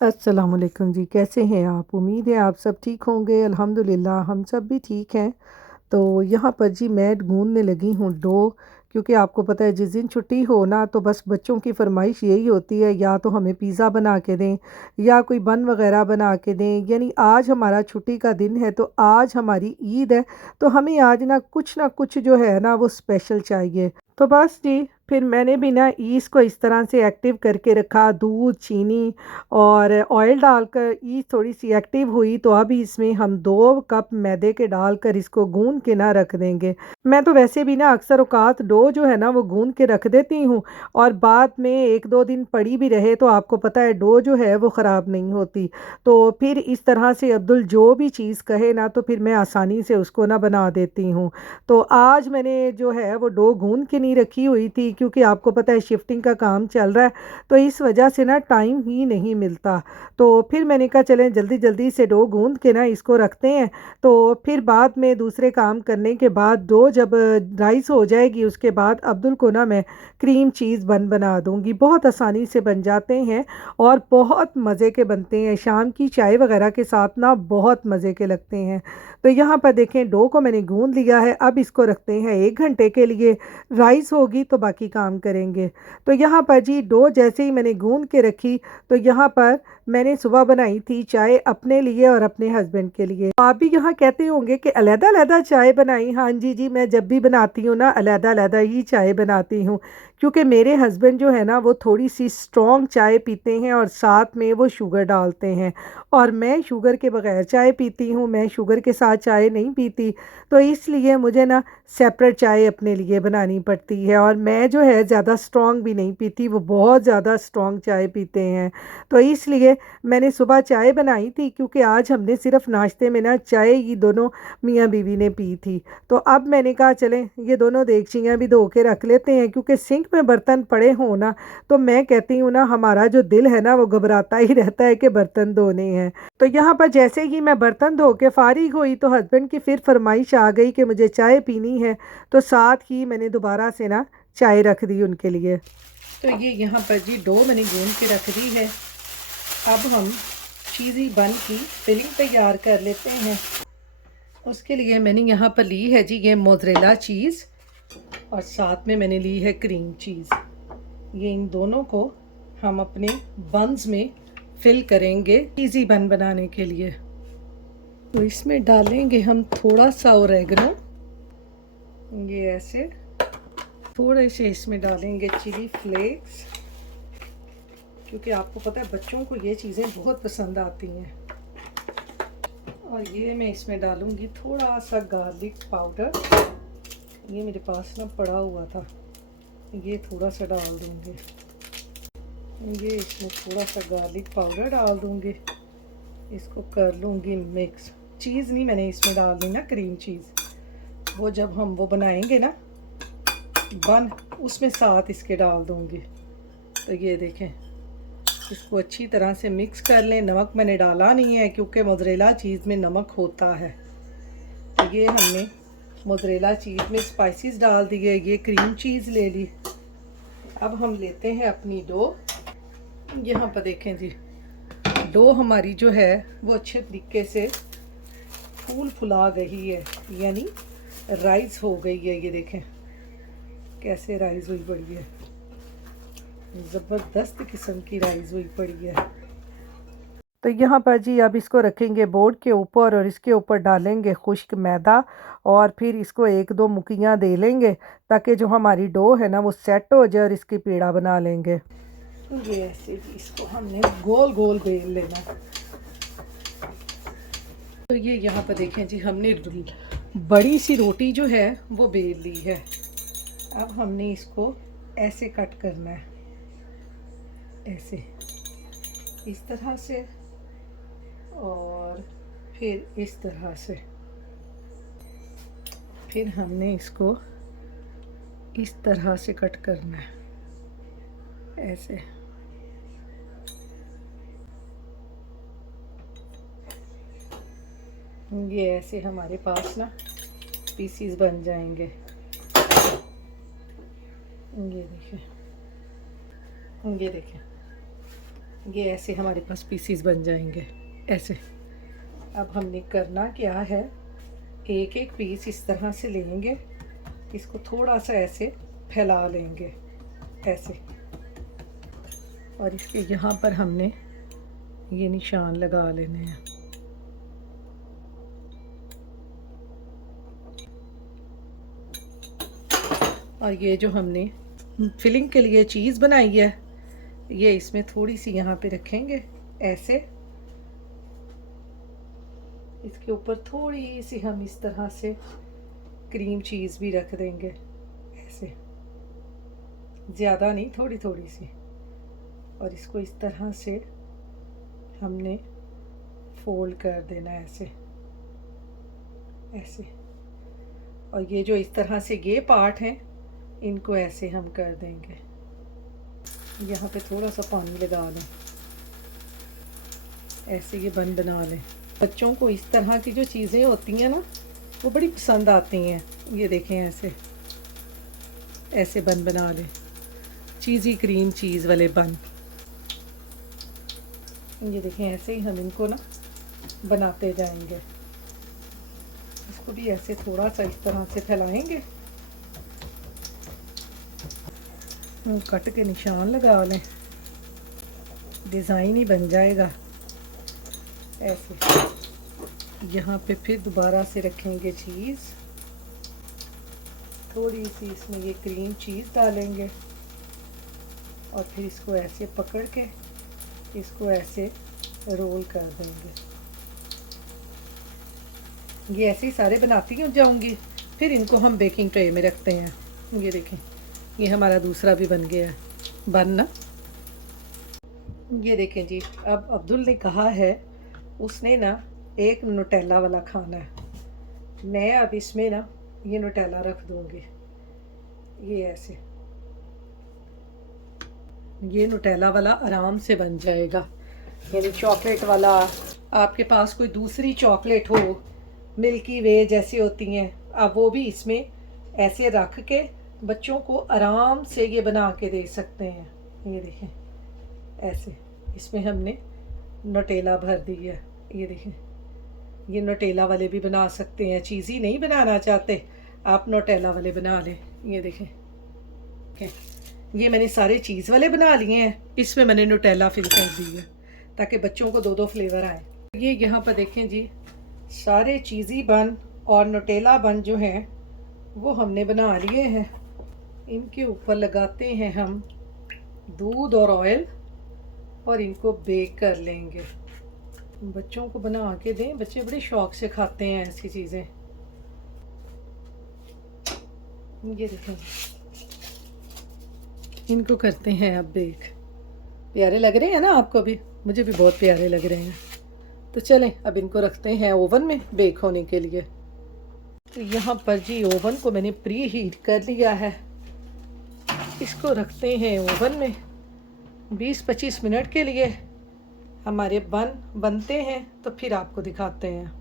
अस्सलामुअलैकुम जी, कैसे हैं आप? उम्मीद है आप सब ठीक होंगे। अल्हम्दुलिल्लाह हम सब भी ठीक हैं। तो यहाँ पर जी मैं गूँदने लगी हूँ डो, क्योंकि आपको पता है जिस दिन छुट्टी हो ना तो बस बच्चों की फ़रमाइश यही होती है, या तो हमें पिज़्ज़ा बना के दें या कोई बन वग़ैरह बना के दें। यानी आज हमारा छुट्टी का दिन है, तो आज हमारी ईद है, तो हमें आज ना कुछ जो है ना वो स्पेशल चाहिए। तो बस जी, फिर मैंने भी ना ईस्ट को इस तरह से एक्टिव करके रखा, दूध, चीनी और ऑयल डालकर ईस्ट थोड़ी-सी एक्टिव हुई, तो अब इसमें हम 2 कप मैदे के डालकर इसको गूँध के ना रख देंगे। मैं तो वैसे भी ना अक्सर औक़ात डो जो है ना वो गूँध के रख देती हूँ, और बाद में 1-2 दिन पड़ी भी रहे तो आपको पता है डो जो है वो ख़राब नहीं होती। तो फिर इस तरह से अब्दुल जो भी चीज़ कहे ना तो फिर मैं आसानी से उसको ना बना देती हूँ। तो आज मैंने जो है वो डो गूँध के नहीं रखी हुई थी, क्योंकि आपको पता है शिफ्टिंग का काम चल रहा है, तो इस वजह से ना टाइम ही नहीं मिलता। तो फिर मैंने कहा चलें जल्दी-जल्दी से डो गूँध के ना इसको रखते हैं, तो फिर बाद में दूसरे काम करने के बाद डो जब राइस हो जाएगी उसके बाद अब्दुल को ना मैं क्रीम चीज़ बन बना दूँगी। बहुत आसानी से बन जाते हैं और बहुत मज़े के बनते हैं। शाम की चाय वग़ैरह के साथ ना बहुत मज़े के लगते हैं। तो यहाँ पर देखें डो को मैंने गूँध लिया है, अब इसको रखते हैं 1 घंटे के लिए। राइस होगी तो बाकी काम करेंगे। तो यहाँ पर जी डो जैसे ही मैंने गूँध के रखी, तो यहाँ पर मैंने सुबह बनाई थी चाय अपने लिए और अपने हस्बैंड के लिए। तो आप भी यहाँ कहते होंगे कि अलग-अलग चाय बनाई। हाँ जी, जी मैं जब भी बनाती हूँ ना अलग-अलग ही चाय बनाती हूँ, क्योंकि मेरे हस्बैंड जो है ना वो थोड़ी-सी स्ट्रॉन्ग चाय पीते हैं और साथ में वो शुगर डालते हैं, और मैं शुगर के बगैर चाय पीती हूँ, मैं शुगर के साथ चाय नहीं पीती। तो इसलिए मुझे ना सेपरेट चाय अपने लिए बनानी पड़ती है, और मैं जो है ज़्यादा स्ट्रॉन्ग भी नहीं पीती, वो बहुत ज़्यादा स्ट्रॉन्ग चाय पीते हैं। तो इसलिए मैंने सुबह चाय बनाई थी, क्योंकि आज हमने सिर्फ़ नाश्ते में ना चाय ही दोनों मियाँ बीवी ने पी थी। तो अब मैंने कहा चलें ये दोनों देगचियाँ भी धो के रख लेते हैं, क्योंकि सिंक में बर्तन पड़े हों ना तो मैं कहती हूँ ना हमारा जो दिल है ना वो घबराता ही रहता है कि बर्तन धोने हैं। तो यहाँ पर जैसे ही मैं बर्तन धो के फ़ारिग हुई तो हस्बैंड की फिर फरमाइश आ गई कि मुझे चाय पीनी है, तो साथ ही मैंने दोबारा से ना चाय रख दी उनके लिए। तो ये यहाँ पर जी डो मैंने गूँध के रख दी है। अब हम चीज़ी बन की फिलिंग तैयार कर लेते हैं। उसके लिए मैंने यहाँ पर ली है जी ये मोज़रेला चीज़, और साथ में मैंने ली है क्रीम चीज़। ये इन दोनों को हम अपने बन्स में फिल करेंगे चीज़ी बन बनाने के लिए। तो इसमें डालेंगे हम थोड़ा सा ओरेगनो, ये ऐसे थोड़े से इसमें डालेंगे चिली फ्लेक्स, क्योंकि आपको पता है बच्चों को ये चीज़ें बहुत पसंद आती हैं। और ये मैं इसमें डालूँगी थोड़ा सा गार्लिक पाउडर, ये मेरे पास ना पड़ा हुआ था, ये थोड़ा सा डाल दूँगी। ये इसमें थोड़ा सा गार्लिक पाउडर डाल दूँगी, इसको कर लूँगी मिक्स। चीज़ नहीं मैंने इसमें डाल दी ना क्रीम चीज़, वो जब हम वो बनाएंगे ना बन उसमें साथ इसके डाल दूँगी। तो ये देखें, इसको अच्छी तरह से मिक्स कर लें। नमक मैंने डाला नहीं है क्योंकि मोज़रेला चीज़ में नमक होता है। तो ये हमने मोज़रेला चीज़ में स्पाइसेस डाल दिए, ये क्रीम चीज़ ले ली। अब हम लेते हैं अपनी डो। यहाँ पर देखें जी डो हमारी जो है वो अच्छे तरीके से फूल फुला गई है, यानी राइस हो गई है। ये देखें कैसे राइस हुई पड़ी है, ज़बरदस्त किस्म की राइस हुई पड़ी है। तो यहाँ पर जी अब इसको रखेंगे बोर्ड के ऊपर, और इसके ऊपर डालेंगे खुश्क मैदा, और फिर इसको 1-2 मुक्कियाँ दे लेंगे ताकि जो हमारी डो है ना वो सेट हो जाए, और इसकी पेड़ा बना लेंगे। ये ऐसे जी इसको हमने गोल गोल बेल लेना। तो ये यहाँ पर देखें जी हमने बड़ी सी रोटी जो है वो बेल ली है। अब हमने इसको ऐसे कट करना है, ऐसे इस तरह से, और फिर इस तरह से। फिर हमने इसको इस तरह से कट करना है, ऐसे। ये ऐसे हमारे पास ना पीसीज बन जाएंगे। ये देखें, ये देखें ये ऐसे हमारे पास पीसीस बन जाएंगे ऐसे। अब हमने करना क्या है, एक एक पीस इस तरह से लेंगे, इसको थोड़ा सा ऐसे फैला लेंगे ऐसे, और इसके यहाँ पर हमने ये निशान लगा लेने हैं। और ये जो हमने फिलिंग के लिए चीज़ बनाई है, ये इसमें थोड़ी सी यहाँ पे रखेंगे ऐसे, इसके ऊपर थोड़ी सी हम इस तरह से क्रीम चीज़ भी रख देंगे ऐसे, ज़्यादा नहीं, थोड़ी थोड़ी सी। और इसको इस तरह से हमने फोल्ड कर देना ऐसे ऐसे। और ये जो इस तरह से ये पार्ट हैं, इनको ऐसे हम कर देंगे। यहाँ पे थोड़ा सा पानी लगा लें ऐसे, ये बन बना लें। बच्चों को इस तरह की जो चीज़ें होती हैं ना, वो बड़ी पसंद आती हैं। ये देखें ऐसे ऐसे बन बना लें, चीज़ी क्रीम चीज़ वाले बन। ये देखें ऐसे ही हम इनको ना बनाते जाएंगे। इसको भी ऐसे थोड़ा सा इस तरह से फैलाएंगे, कट के निशान लगा लें, डिज़ाइन ही बन जाएगा ऐसे। यहाँ पे फिर दोबारा से रखेंगे चीज़, थोड़ी सी इसमें ये क्रीम चीज़ डालेंगे, और फिर इसको ऐसे पकड़ के इसको ऐसे रोल कर देंगे। ये ऐसे ही सारे बनाती हूँ जाऊँगी। फिर इनको हम बेकिंग ट्रे में रखते हैं। ये देखें, ये हमारा दूसरा भी बन गया है बन ना। ये देखें जी, अब अब्दुल ने कहा है उसने ना एक नुटेला वाला खाना है। मैं अब इसमें ना ये नुटेला रख दूँगी, ये ऐसे। ये नुटेला वाला आराम से बन जाएगा, यानी चॉकलेट वाला। आपके पास कोई दूसरी चॉकलेट हो, मिल्की वे जैसी होती हैं, आप वो भी इसमें ऐसे रख के बच्चों को आराम से ये बना के दे सकते हैं। ये देखें ऐसे, इसमें हमने नुटेला भर दी है। ये देखें, ये नुटेला वाले भी बना सकते हैं। चीज़ी नहीं बनाना चाहते आप, नुटेला वाले बना लें। ये देखें, ये मैंने सारे चीज़ वाले बना लिए हैं, इसमें मैंने नुटेला फिल कर दी है ताकि बच्चों को दो दो फ्लेवर आए। ये यहाँ पर देखें जी, सारे चीज़ी बन और नुटेला बन जो हैं वो हमने बना लिए हैं। इनके ऊपर लगाते हैं हम दूध और ऑयल, और इनको बेक कर लेंगे। बच्चों को बना के दें, बच्चे बड़े शौक से खाते हैं ऐसी चीज़ें। ये देखें, इनको करते हैं अब बेक। प्यारे लग रहे हैं ना आपको भी? मुझे भी बहुत प्यारे लग रहे हैं। तो चलें अब इनको रखते हैं ओवन में बेक होने के लिए। तो यहाँ पर जी ओवन को मैंने प्री हीट कर लिया है। इसको रखते हैं ओवन में 20-25 मिनट के लिए। हमारे बनते हैं तो फिर आपको दिखाते हैं।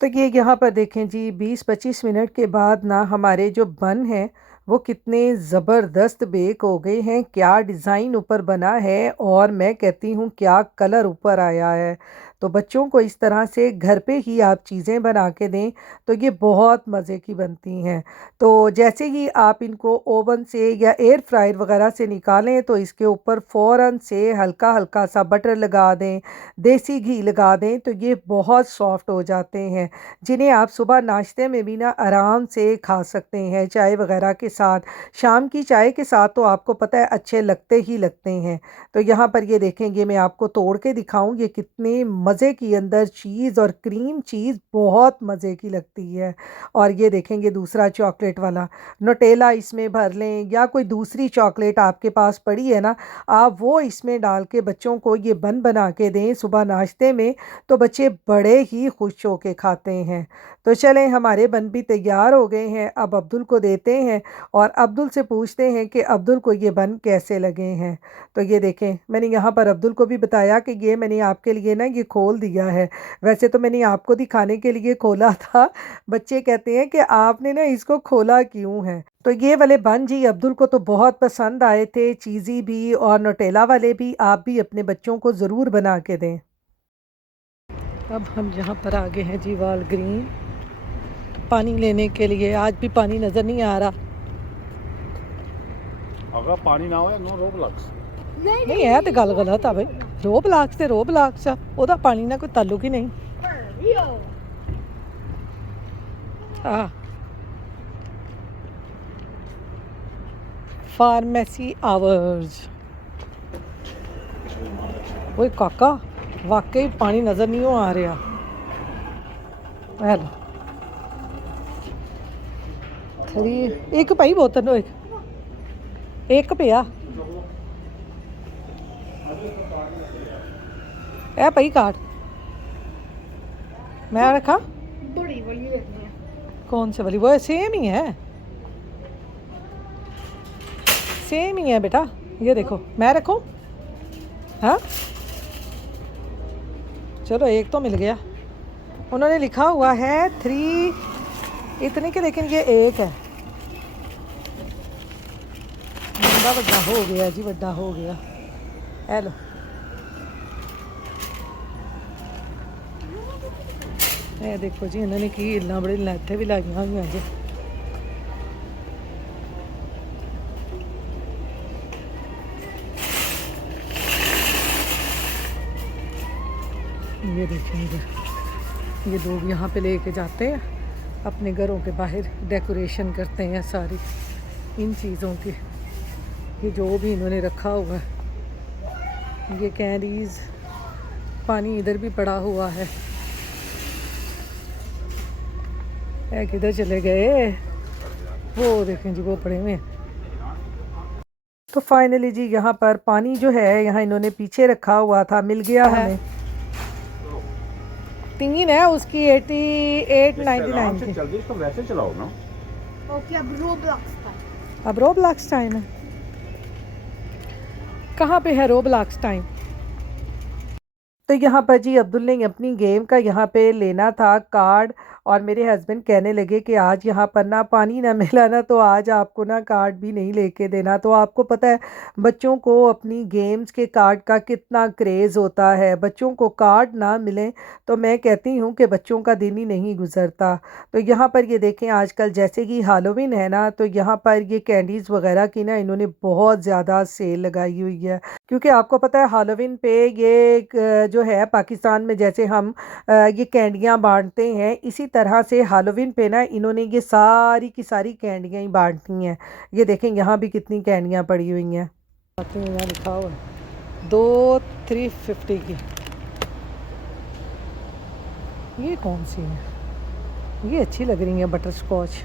तो ये यहाँ पर देखें जी, 20-25 मिनट के बाद ना हमारे जो बन हैं वो कितने ज़बरदस्त बेक हो गए हैं। क्या डिज़ाइन ऊपर बना है, और मैं कहती हूँ क्या कलर ऊपर आया है। तो बच्चों को इस तरह से घर पे ही आप चीज़ें बना के दें तो ये बहुत मज़े की बनती हैं। तो जैसे ही आप इनको ओवन से या एयर फ्रायर वगैरह से निकालें तो इसके ऊपर फ़ौरन से हल्का हल्का सा बटर लगा दें, देसी घी लगा दें, तो ये बहुत सॉफ्ट हो जाते हैं, जिन्हें आप सुबह नाश्ते में भी ना आराम से खा सकते हैं चाय वगैरह के साथ। शाम की चाय के साथ तो आपको पता है अच्छे लगते ही लगते हैं। तो यहाँ पर ये देखेंगे, मैं आपको तोड़ के दिखाऊं, ये कितने मज़े की अंदर चीज़ और क्रीम चीज़ बहुत मज़े की लगती है। और ये देखेंगे दूसरा चॉकलेट वाला, नुटेला इसमें भर लें या कोई दूसरी चॉकलेट आपके पास पड़ी है ना, आप वो इसमें डाल के बच्चों को ये बन बना के दें सुबह नाश्ते में, तो बच्चे बड़े ही खुश होके खाते हैं। तो तो चलें, हमारे बन भी तैयार हो गए हैं। अब अब्दुल को देते हैं और अब्दुल से पूछते हैं कि अब्दुल को ये बन कैसे लगे हैं। तो ये देखें, मैंने यहाँ पर अब्दुल को भी बताया कि ये मैंने आपके लिए ना ये खोल दिया है। वैसे तो मैंने आपको दिखाने के लिए खोला था। बच्चे कहते हैं कि आपने ना इसको खोला क्यों है। तो ये वाले बन जी अब्दुल को तो बहुत पसंद आए थे, चीज़ी भी और नोटेला वाले भी। आप भी अपने बच्चों को ज़रूर बना के दें। अब हम यहाँ पर आ गए हैं जी वाल ग्रीन पानी लेने के लिए। आज भी पानी नज़र नहीं आ रहा। अगर पानी ना हो नो रोक लग नहीं है तो गल गलत है भाई। रो ब्लाक से रो ब्लाक सा ओदा पानी ना कोई ताल्लुक ही नहीं। Pharmacy hours. वो काका वाकई पानी नज़र नहीं आ रहा। हेलो थरी एक भाई बोतल एक पिया ए भाई काट मैं रखा बड़ी वाली देखनी है। कौन से वाली? वो सेम ही है, सेम ही है बेटा। ये देखो मैं रखूं? हाँ चलो एक तो मिल गया। उन्होंने लिखा हुआ है 3 इतने के, लेकिन ये एक है। बड़ा बड़ा हो गया जी, बड़ा हो गया। हेलो ये देखो जी, इन्होंने की इतना बड़ी लैथे भी लाइया हुई जी। ये देखिए इधर ये लोग यहाँ पे लेके जाते हैं, अपने घरों के बाहर डेकोरेशन करते हैं सारी इन चीज़ों की। ये जो भी इन्होंने रखा हुआ है, ये कैंडीज़, पानी इधर भी पड़ा हुआ है। किधर चले गए? वो देखें जी, वो पड़े हुए हैं। तो फाइनली जी यहाँ पर पानी जो है, यहाँ इन्होंने पीछे रखा हुआ था, मिल गया हमें। 3 है उसकी 88.99 की। जल्दी इसको वैसे चलाओ ना। ओके अब रोब्लॉक्स टाइम। अब रोब्लॉक्स टाइम है। कहाँ पे है रोब्लॉक्स टाइम? तो यहाँ पर जी अब्दुल ने अपनी गेम का यहाँ पे लेना था कार्ड, और मेरे हस्बैंड कहने लगे कि आज यहाँ पर ना पानी ना मिला ना तो आज आपको ना कार्ड भी नहीं लेके देना। तो आपको पता है बच्चों को अपनी गेम्स के कार्ड का कितना क्रेज़ होता है। बच्चों को कार्ड ना मिले तो मैं कहती हूँ कि बच्चों का दिन ही नहीं गुजरता। तो यहाँ पर ये देखें, आजकल जैसे कि हैलोवीन है ना, तो यहाँ पर ये कैंडीज़ वगैरह की ना इन्होंने बहुत ज़्यादा सेल लगाई हुई है। क्योंकि आपको पता है हैलोवीन पे ये जो है पाकिस्तान में जैसे हम ये कैंडियाँ बांटते हैं, इसी तरह से हैलोवीन पे ना इन्होंने ये सारी की सारी कैंडियाँ ही बांटती हैं। ये देखें यहाँ भी कितनी कैंडियाँ पड़ी हुई हैं। यहाँ लिखा हुआ है 2 350 की। ये कौन सी है? ये अच्छी लग रही है बटर स्कॉच।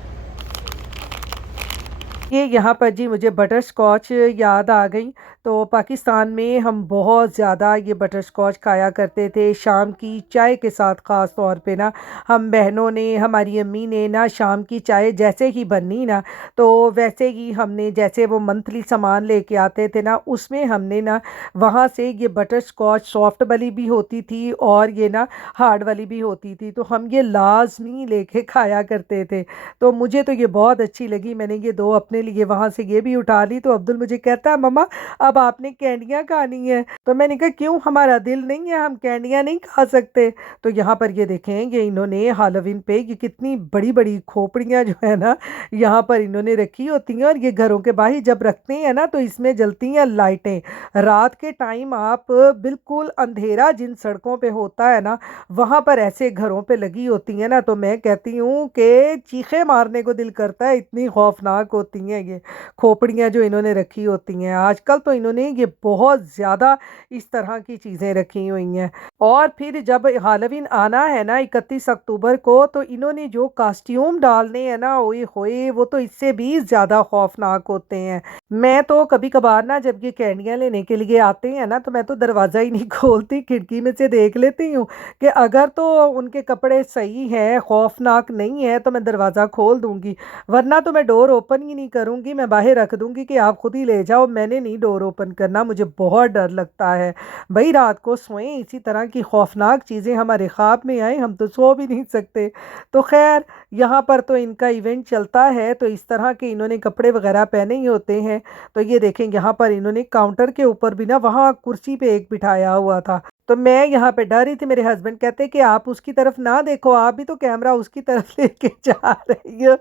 ये यहाँ पर जी मुझे बटर स्कॉच याद आ गई। तो पाकिस्तान में हम बहुत ज़्यादा ये बटर स्कॉच खाया करते थे शाम की चाय के साथ। ख़ास तौर पे ना हम बहनों ने, हमारी अम्मी ने ना शाम की चाय जैसे ही बननी ना, तो वैसे ही हमने जैसे वो मंथली सामान लेके आते थे ना, उसमें हमने ना वहाँ से ये बटर स्कॉच सॉफ्ट वाली भी होती थी और ये ना हार्ड वाली भी होती थी, तो हम ये लाजमी लेके खाया करते थे। तो मुझे तो ये बहुत अच्छी लगी। मैंने ये 2 अपने लिए वहाँ से ये भी उठा ली। तो अब्दुल मुझे कहता है मम्मा अब आपने कैंडियाँ खानी है। तो मैंने कहा क्यों, हमारा दिल नहीं है, हम कैंडियाँ नहीं खा सकते? तो यहाँ पर ये देखें, ये इन्होंने हैलोवीन पे ये कितनी बड़ी बड़ी खोपड़ियाँ जो है ना यहाँ पर इन्होंने रखी होती हैं, और ये घरों के बाहर जब रखते हैं ना तो इसमें जलती हैं लाइटें। रात के टाइम आप बिल्कुल अंधेरा जिन सड़कों पे होता है ना, वहाँ पर ऐसे घरों पे लगी होती हैं ना, तो मैं कहती हूँ कि चीखे मारने को दिल करता है, इतनी खौफनाक होती हैं ये खोपड़ियाँ जो इन्होंने रखी होती हैं। आजकल तो इन्होंने ये बहुत ज़्यादा इस तरह की चीज़ें रखी हुई हैं। और फिर जब हालोवीन आना है ना 31 अक्टूबर को, तो इन्होंने जो कॉस्ट्यूम डालने हैं ना, ओए होए, वो तो इससे भी ज़्यादा खौफनाक होते हैं। मैं तो कभी कभार ना जब ये कैंडियाँ लेने के लिए आते हैं ना, तो मैं तो दरवाज़ा ही नहीं खोलती, खिड़की में से देख लेती हूँ कि अगर तो उनके कपड़े सही हैं, खौफनाक नहीं है, तो मैं दरवाज़ा खोल दूँगी, वरना तो मैं डोर ओपन ही नहीं करूँगी। मैं बाहर रख दूँगी कि आप खुद ही ले जाओ, मैंने नहीं डोर ओपन करना, मुझे बहुत डर लगता है भाई। रात को सोएं इसी तरह की खौफनाक चीज़ें हमारे ख्वाब में आए, हम तो सो भी नहीं सकते। तो खैर यहाँ पर तो इनका इवेंट चलता है, तो इस तरह के इन्होंने कपड़े वगैरह पहने ही होते हैं। तो ये देखें यहाँ पर इन्होंने काउंटर के ऊपर भी ना वहाँ कुर्सी पे एक बिठाया हुआ था। तो मैं यहाँ पे डर रही थी, मेरे हस्बैंड कहते कि आप उसकी तरफ ना देखो, आप भी तो कैमरा उसकी तरफ लेके जा रही हो।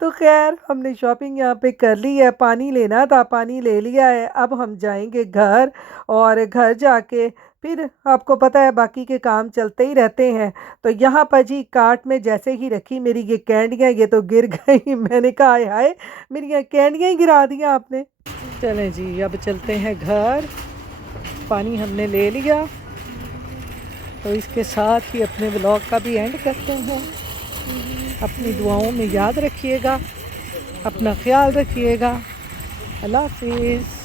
तो खैर हमने शॉपिंग यहाँ पे कर ली है, पानी लेना था, पानी ले लिया है। अब हम जाएंगे घर, और घर जाके फिर आपको पता है बाकी के काम चलते ही रहते हैं। तो यहाँ पर जी कार्ट में जैसे ही रखी मेरी ये कैंडियाँ, ये तो गिर गई। मैंने कहा हाय हाय, मेरी ये कैंडियाँ ही गिरा दिया आपने। चलें जी अब चलते हैं घर, पानी हमने ले लिया। तो इसके साथ ही अपने व्लॉग का भी एंड करते हैं। अपनी दुआओं में याद रखिएगा, अपना ख्याल रखिएगा। अल्लाह हाफिज़।